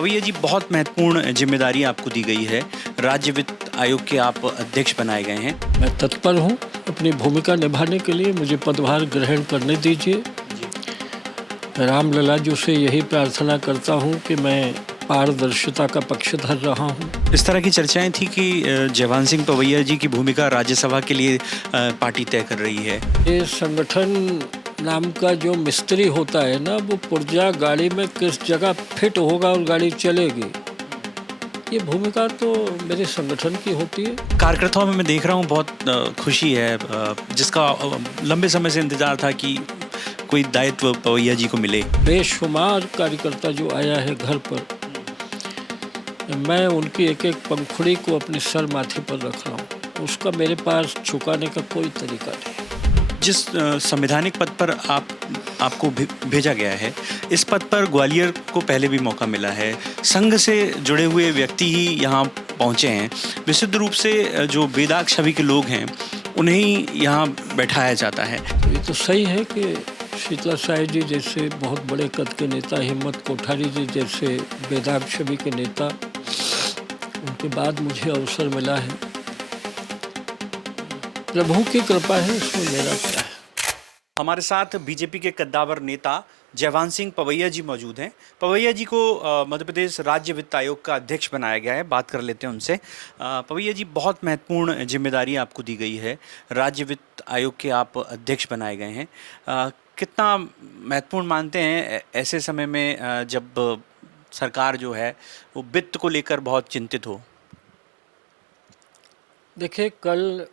पवैया जी, बहुत महत्वपूर्ण जिम्मेदारी आपको दी गई है। राज्य वित्त आयोग के आप अध्यक्ष बनाए गए हैं। मैं तत्पर हूँ अपनी भूमिका निभाने के लिए, मुझे पदभार ग्रहण करने दीजिए। रामलला जी से यही प्रार्थना करता हूँ कि मैं पारदर्शिता का पक्षधर रहा हूँ। इस तरह की चर्चाएं थी कि जयभान सिंह पवैया जी की भूमिका राज्यसभा के लिए पार्टी तय कर रही है। ये संगठन नाम का जो मिस्त्री होता है ना, वो पुर्जा गाड़ी में किस जगह फिट होगा और गाड़ी चलेगी, ये भूमिका तो मेरे संगठन की होती है। कार्यकर्ताओं में मैं देख रहा हूँ बहुत खुशी है, जिसका लंबे समय से इंतजार था कि कोई दायित्व पवैया जी को मिले। बेशुमार कार्यकर्ता जो आया है घर पर, मैं उनकी एक एक पंखुड़ी को अपने सर माथे पर रख रहा हूँ। उसका मेरे पास छुपाने का कोई तरीका नहीं। जिस संवैधानिक पद पर आपको भेजा गया है, इस पद पर ग्वालियर को पहले भी मौका मिला है। संघ से जुड़े हुए व्यक्ति ही यहाँ पहुँचे हैं। विशुद्ध रूप से जो बेदाग छवि के लोग हैं उन्हें यहाँ बैठाया जाता है। तो ये तो सही है कि शीतला साय जी जैसे बहुत बड़े कद के नेता, हिम्मत कोठारी जी जैसे बेदाग छवि के नेता, उनके बाद मुझे अवसर मिला है। प्रभु की कृपा है, इसमें मेरा क्या है। हमारे साथ बीजेपी के कद्दावर नेता जयभान सिंह पवैया जी मौजूद हैं। पवैया जी को मध्य प्रदेश राज्य वित्त आयोग का अध्यक्ष बनाया गया है। बात कर लेते हैं उनसे। पवैया जी, बहुत महत्वपूर्ण जिम्मेदारी आपको दी गई है। राज्य वित्त आयोग के आप अध्यक्ष बनाए गए हैं। कितना महत्वपूर्ण मानते हैं ऐसे समय में जब सरकार जो है वो वित्त को लेकर बहुत चिंतित हो? देखिए, कल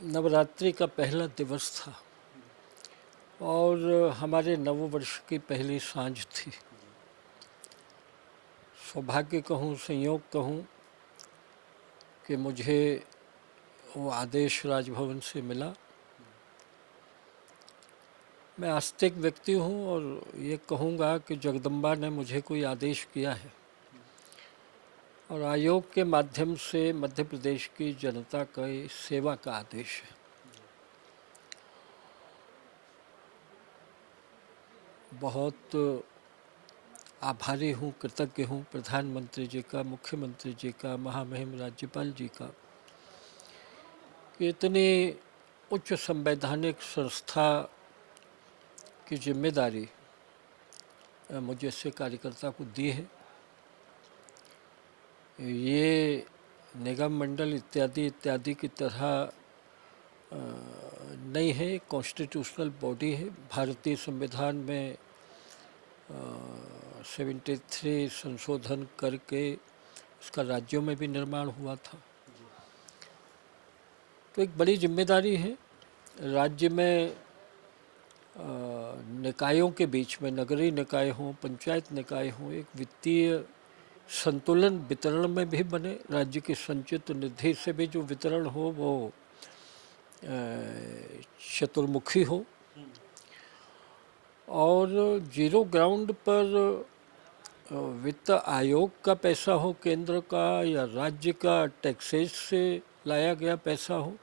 नवरात्रि का पहला दिवस था और हमारे नववर्ष की पहली सांझ थी। सौभाग्य कहूँ, संयोग कहूँ कि मुझे वो आदेश राजभवन से मिला। मैं आस्तिक व्यक्ति हूँ और ये कहूँगा कि जगदम्बा ने मुझे कोई आदेश किया है और आयोग के माध्यम से मध्य प्रदेश की जनता का सेवा का आदेश है। बहुत आभारी हूँ, कृतज्ञ हूँ प्रधानमंत्री जी का, मुख्यमंत्री जी का, महामहिम राज्यपाल जी का कि इतनी उच्च संवैधानिक संस्था की जिम्मेदारी मुझे से कार्यकर्ता को दी है। ये निगम मंडल इत्यादि इत्यादि की तरह नहीं है, कॉन्स्टिट्यूशनल बॉडी है। भारतीय संविधान में 73 संशोधन करके इसका राज्यों में भी निर्माण हुआ था। तो एक बड़ी जिम्मेदारी है। राज्य में निकायों के बीच में, नगरीय निकाय हों, पंचायत निकाय हों, एक वित्तीय संतुलन वितरण में भी बने। राज्य की संचित निधि से भी जो वितरण हो वो चतुर्मुखी हो और जीरो ग्राउंड पर वित्त आयोग का पैसा हो, केंद्र का या राज्य का टैक्सेस से लाया गया पैसा हो,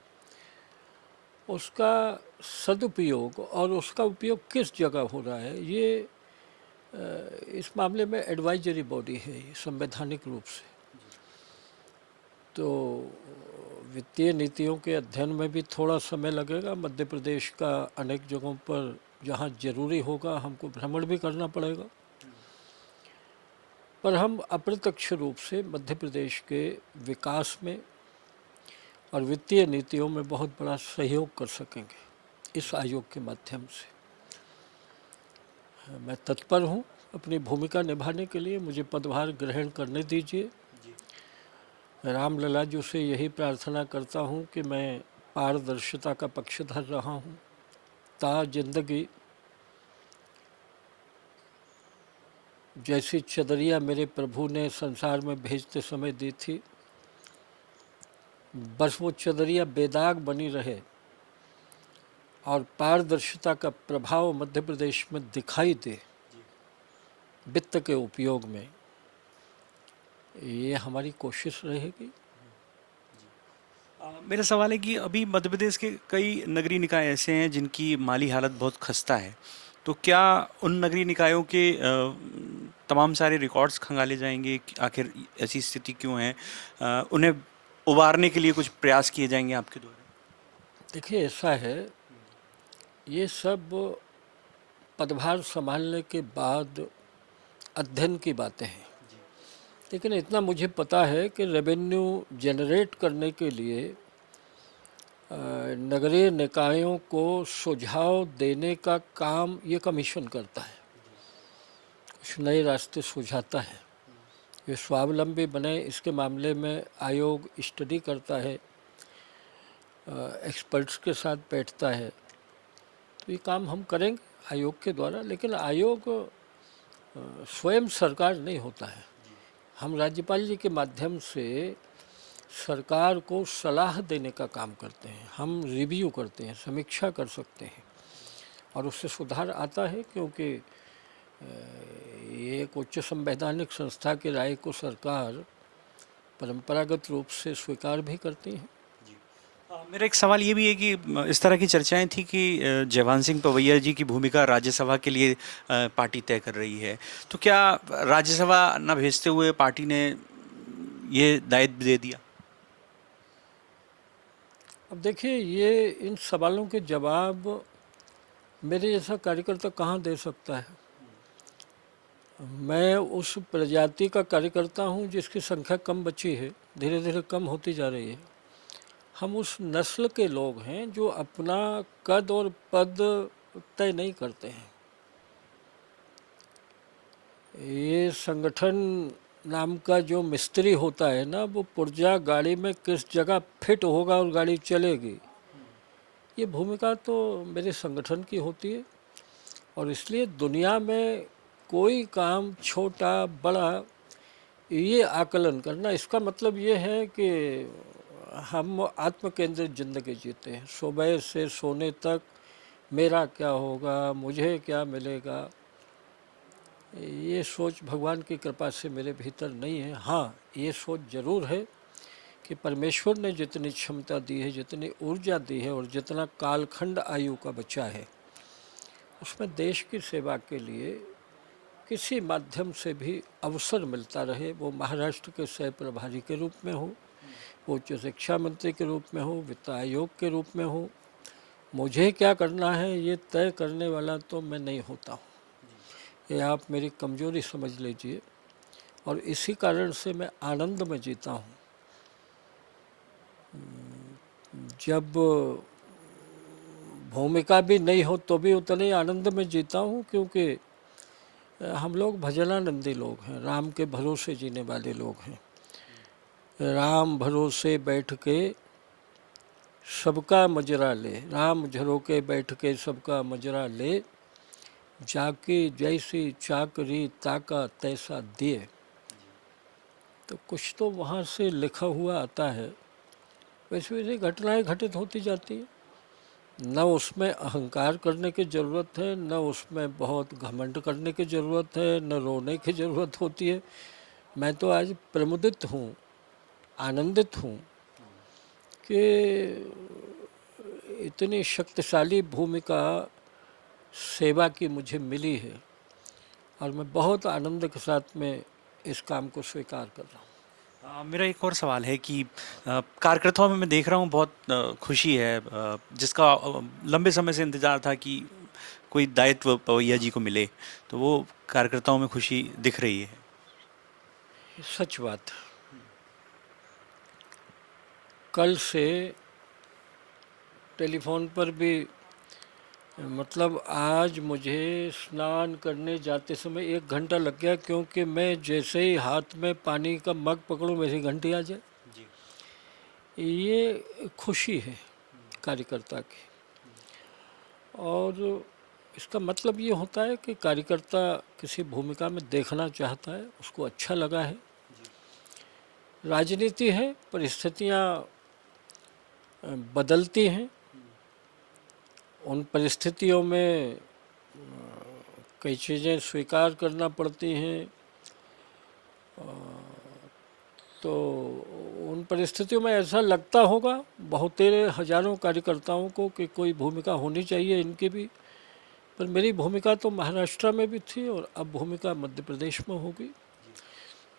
उसका सदुपयोग और उसका उपयोग किस जगह हो रहा है, ये इस मामले में एडवाइजरी बॉडी है ये संवैधानिक रूप से। तो वित्तीय नीतियों के अध्ययन में भी थोड़ा समय लगेगा। मध्य प्रदेश का अनेक जगहों पर जहाँ जरूरी होगा हमको भ्रमण भी करना पड़ेगा, पर हम अप्रत्यक्ष रूप से मध्य प्रदेश के विकास में और वित्तीय नीतियों में बहुत बड़ा सहयोग कर सकेंगे इस आयोग के माध्यम से। मैं तत्पर हूँ अपनी भूमिका निभाने के लिए, मुझे पदभार ग्रहण करने दीजिए। रामलला जी से यही प्रार्थना करता हूँ कि मैं पारदर्शिता का पक्षधर रहा हूँ। ता जिंदगी जैसी चदरिया मेरे प्रभु ने संसार में भेजते समय दी थी, बस वो चदरिया बेदाग बनी रहे और पारदर्शिता का प्रभाव मध्य प्रदेश में दिखाई दे वित्त के उपयोग में, ये हमारी कोशिश रहेगी। मेरा सवाल है कि अभी मध्य प्रदेश के कई नगरीय निकाय ऐसे हैं जिनकी माली हालत बहुत खस्ता है। तो क्या उन नगरीय निकायों के तमाम सारे रिकॉर्ड्स खंगाले जाएंगे कि आखिर ऐसी स्थिति क्यों है? उन्हें उबारने के लिए कुछ प्रयास किए जाएंगे आपके द्वारा? देखिए, ऐसा है, ये सब पदभार संभालने के बाद अध्ययन की बातें हैं। लेकिन इतना मुझे पता है कि रेवेन्यू जनरेट करने के लिए नगरीय निकायों को सुझाव देने का काम ये कमीशन करता है, कुछ नए रास्ते सुझाता है, ये स्वावलंबी बने इसके मामले में आयोग स्टडी करता है, एक्सपर्ट्स के साथ बैठता है। तो ये काम हम करेंगे आयोग के द्वारा, लेकिन आयोग स्वयं सरकार नहीं होता है। हम राज्यपाल जी के माध्यम से सरकार को सलाह देने का काम करते हैं, हम रिव्यू करते हैं, समीक्षा कर सकते हैं और उससे सुधार आता है, क्योंकि ये एक उच्च संवैधानिक संस्था की राय को सरकार परंपरागत रूप से स्वीकार भी करती है। मेरा एक सवाल ये भी है कि इस तरह की चर्चाएं थी कि जयभान सिंह पवैया जी की भूमिका राज्यसभा के लिए पार्टी तय कर रही है। तो क्या राज्यसभा न भेजते हुए पार्टी ने ये दायित्व दे दिया? अब देखिए, ये इन सवालों के जवाब मेरे जैसा कार्यकर्ता कहाँ दे सकता है। मैं उस प्रजाति का कार्यकर्ता हूँ जिसकी संख्या कम बची है, धीरे धीरे कम होती जा रही है। हम उस नस्ल के लोग हैं जो अपना कद और पद तय नहीं करते हैं। ये संगठन नाम का जो मिस्त्री होता है ना, वो पुर्जा गाड़ी में किस जगह फिट होगा और गाड़ी चलेगी, ये भूमिका तो मेरे संगठन की होती है। और इसलिए दुनिया में कोई काम छोटा बड़ा ये आकलन करना, इसका मतलब ये है कि हम आत्म केंद्रित ज़िंदगी जीते हैं। सुबह से सोने तक मेरा क्या होगा, मुझे क्या मिलेगा, ये सोच भगवान की कृपा से मेरे भीतर नहीं है। हाँ, ये सोच ज़रूर है कि परमेश्वर ने जितनी क्षमता दी है, जितनी ऊर्जा दी है और जितना कालखंड आयु का बचा है, उसमें देश की सेवा के लिए किसी माध्यम से भी अवसर मिलता रहे, वो महाराष्ट्र के सह प्रभारी के रूप में हो, वो उच्च शिक्षा मंत्री के रूप में हो, वित्त आयोग के रूप में हो, मुझे क्या करना है ये तय करने वाला तो मैं नहीं होता हूँ। ये आप मेरी कमजोरी समझ लीजिए, और इसी कारण से मैं आनंद में जीता हूँ। जब भूमिका भी नहीं हो तो भी उतने ही आनंद में जीता हूँ, क्योंकि हम लोग भजनानंदी लोग हैं, राम के भरोसे जीने वाले लोग हैं। राम भरोसे बैठ के सबका मजरा ले, राम झरोके बैठ के सबका मजरा ले, जाके जैसी चाकरी ताका तैसा दिए। तो कुछ तो वहाँ से लिखा हुआ आता है। वैसे वैसे घटनाएं घटित होती जाती हैं, न उसमें अहंकार करने की ज़रूरत है, न उसमें बहुत घमंड करने की ज़रूरत है, न रोने की ज़रूरत होती है। मैं तो आज प्रमुदित हूँ, आनंदित हूँ कि इतनी शक्तिशाली भूमिका सेवा की मुझे मिली है, और मैं बहुत आनंद के साथ में इस काम को स्वीकार कर रहा हूँ। मेरा एक और सवाल है कि कार्यकर्ताओं में मैं देख रहा हूँ बहुत खुशी है, जिसका लंबे समय से इंतजार था कि कोई दायित्व पवैया जी को मिले, तो वो कार्यकर्ताओं में खुशी दिख रही है। सच बात है। कल से टेलीफोन पर भी, मतलब आज मुझे स्नान करने जाते समय 1 घंटा लग गया, क्योंकि मैं जैसे ही हाथ में पानी का मग पकड़ूं मेरी घंटी आ जाए। ये खुशी है कार्यकर्ता की, और इसका मतलब ये होता है कि कार्यकर्ता किसी भूमिका में देखना चाहता है, उसको अच्छा लगा है। राजनीति है, परिस्थितियाँ बदलती हैं, उन परिस्थितियों में कई चीज़ें स्वीकार करना पड़ती हैं। तो उन परिस्थितियों में ऐसा लगता होगा बहुतेरे हजारों कार्यकर्ताओं को कि कोई भूमिका होनी चाहिए इनकी भी, पर मेरी भूमिका तो महाराष्ट्र में भी थी और अब भूमिका मध्य प्रदेश में होगी।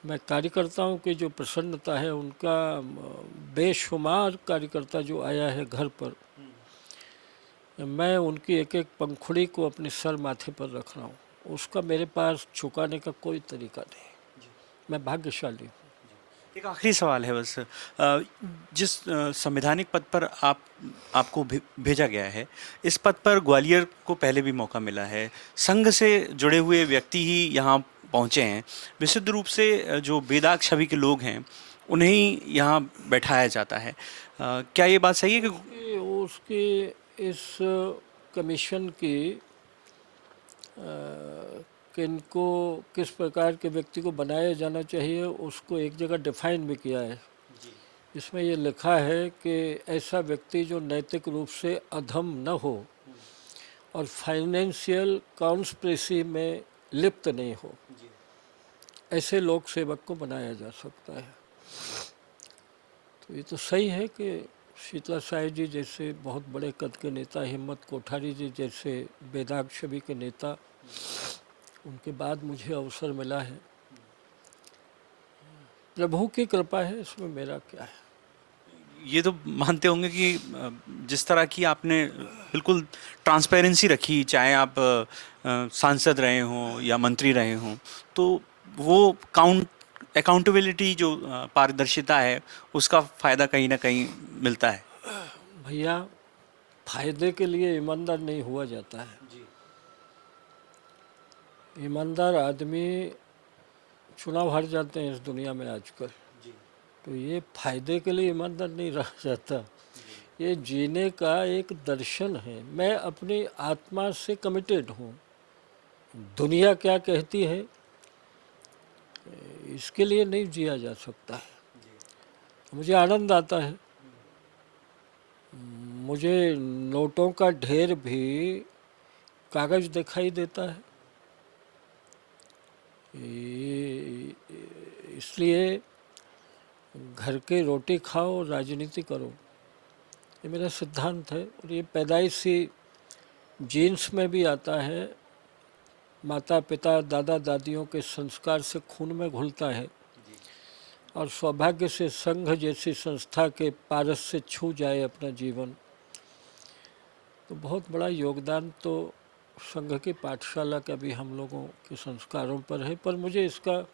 मैं कार्यकर्ताओं की जो प्रसन्नता है, उनका बेशुमार कार्यकर्ता जो आया है घर पर, मैं उनकी एक एक पंखुड़ी को अपने सर माथे पर रख रहा हूँ। उसका मेरे पास छुपाने का कोई तरीका नहीं। मैं भाग्यशाली हूँ। एक आखिरी सवाल है बस, जिस संवैधानिक पद पर आपको भेजा गया है, इस पद पर ग्वालियर को पहले भी मौका मिला है। संघ से जुड़े हुए व्यक्ति ही यहाँ पहुँचे हैं। विशुद्ध रूप से जो बेदाग छवि के लोग हैं उन्हें ही यहाँ बैठाया जाता है। क्या ये बात सही है कि उसकी इस कमीशन की किनको किस प्रकार के व्यक्ति को बनाया जाना चाहिए, उसको एक जगह डिफाइन भी किया है। इसमें ये लिखा है कि ऐसा व्यक्ति जो नैतिक रूप से अधम न हो और फाइनेंशियल कॉन्स्पिरेसी में लिप्त नहीं हो, ऐसे लोक सेवक को बनाया जा सकता है। तो ये तो सही है कि शीतला साय जी जैसे बहुत बड़े कद के नेता, हिम्मत कोठारी जी जैसे बेदाग छवि के नेता, उनके बाद मुझे अवसर मिला है। प्रभु की कृपा है, इसमें मेरा क्या है। ये तो मानते होंगे कि जिस तरह की आपने बिल्कुल ट्रांसपेरेंसी रखी, चाहे आप सांसद रहे हों या मंत्री रहे हों, तो वो अकाउंटेबिलिटी जो पारदर्शिता है, उसका फ़ायदा कहीं ना कहीं मिलता है। भैया, फायदे के लिए ईमानदार नहीं हुआ जाता है। ईमानदार आदमी चुनाव हार जाते हैं इस दुनिया में आजकल। तो ये फायदे के लिए ईमानदार नहीं रहा जाता। ये जीने का एक दर्शन है। मैं अपनी आत्मा से कमिटेड हूँ। दुनिया क्या कहती है इसके लिए नहीं जिया जा सकता है। मुझे आनंद आता है। मुझे नोटों का ढेर भी कागज दिखाई देता है। इसलिए घर के रोटी खाओ, राजनीति करो, ये मेरा सिद्धांत है। और ये पैदाइशी जीन्स में भी आता है। माता पिता दादा दादियों के संस्कार से खून में घुलता है। और सौभाग्य से संघ जैसी संस्था के पारस से छू जाए अपना जीवन, तो बहुत बड़ा योगदान तो संघ की पाठशाला का भी हम लोगों के संस्कारों पर है। पर मुझे इसका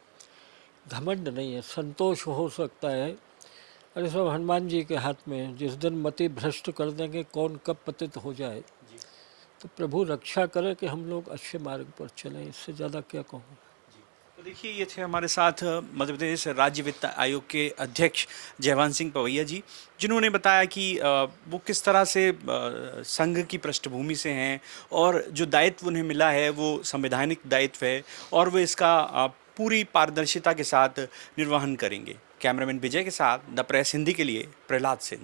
घमंड नहीं है, संतोष हो सकता है। अरे सब हनुमान जी के हाथ में है। जिस दिन मति भ्रष्ट कर देंगे, कौन कब पतित हो जाए, तो प्रभु रक्षा करे कि हम लोग अच्छे मार्ग पर चलें। इससे ज़्यादा क्या कहूँ। तो देखिए, ये थे हमारे साथ मध्य प्रदेश राज्य वित्त आयोग के अध्यक्ष जयवान सिंह पवैया जी, जिन्होंने बताया कि वो किस तरह से संघ की पृष्ठभूमि से हैं और जो दायित्व उन्हें मिला है वो संवैधानिक दायित्व है और वो इसका पूरी पारदर्शिता के साथ निर्वहन करेंगे। कैमरामैन विजय के साथ द प्रेस हिंदी के लिए प्रहलाद सिंह।